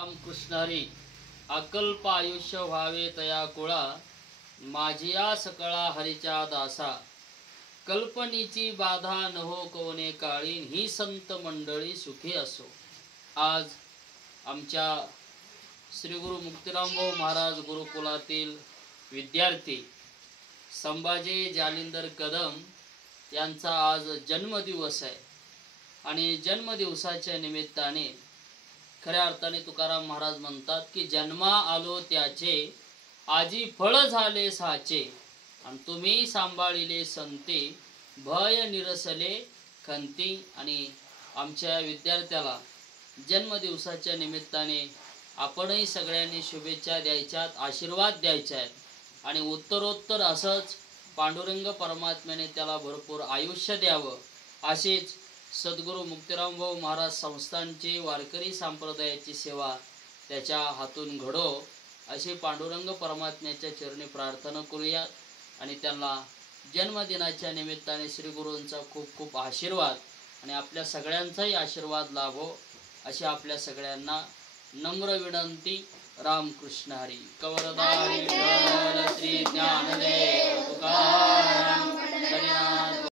रामकृष्ण हरी अकल्प आयुष्य व्हावे तया कुळा माझिया सकळा हरीच्या दासा कल्पनेची बाधा न हो कोणे काळी ही संत मंडळी सुखी असो। आज आमच्या श्री गुरु मुक्तीरामभाऊ महाराज गुरुकुलातील विद्यार्थी संभाजी जालिंदर कदम यांचा आज जन्मदिवस आहे आणि जन्मदिवसाच्या निमित्ताने खऱ्या अर्थाने तुकाराम महाराज म्हणतात की जन्मा आलो त्याचे आजी फळ झाले साचे आणि तुम्ही सांभाळिले संते भय निरसले खंती। आणि आमच्या विद्यार्थ्याला जन्मदिवसाच्या निमित्ताने आपणही सगळ्यांनी शुभेच्छा द्यायच्यात, आशीर्वाद द्यायचे आहेत आणि उत्तरोत्तर असंच पांडुरंग परमात्म्याने त्याला भरपूर आयुष्य द्यावं अशीच सद्गुरू मुक्तीरामभाऊ महाराज संस्थानची वारकरी संप्रदायाची सेवा त्याच्या हातून घडो अशी पांडुरंग परमात्म्याच्या चरणी प्रार्थना करूया आणि त्यांना जन्मदिनाच्या निमित्ताने श्री गुरूंचा खूप खूप आशीर्वाद आणि आपल्या सगळ्यांचाही आशीर्वाद लाभो अशी आपल्या सगळ्यांना नम्र विनंती। रामकृष्ण हरी। कवरदारी श्री ज्ञानदेव तुकाराम।